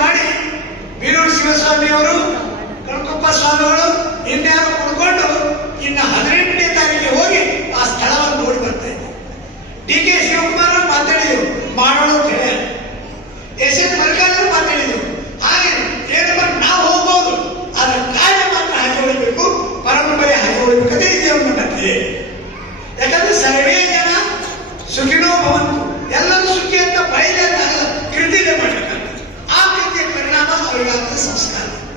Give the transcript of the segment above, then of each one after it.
ಮಾಡಿ alimentação saudável.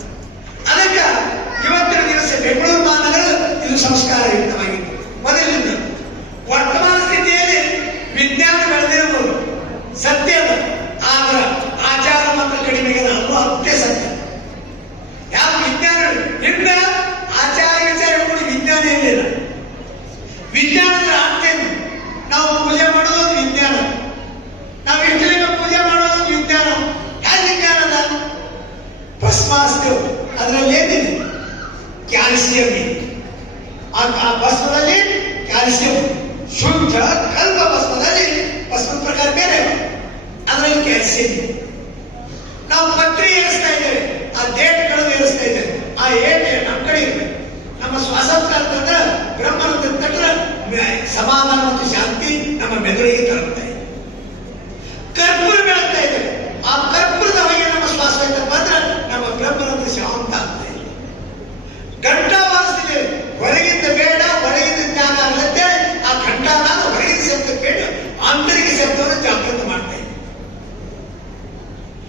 ಭಸ್ಮಾಸ್ತು ಅದರಲ್ಲಿ ಏನಿದೆ ಕ್ಯಾಲ್ಸಿಯಂ ಇದೆ ಆ ಭಸ್ಮದಲ್ಲಿ ಕ್ಯಾಲ್ಸಿಯಂ ಶುದ್ಧ ಕಲ್ಪ ಭಸ್ಮದಲ್ಲಿ ಭಸ್ಮದ ಪ್ರಕಾರ ಬೇರೆ ಅದರಲ್ಲಿ ಕ್ಯಾಲ್ಸಿಯಂ ಇದೆ ನಾವು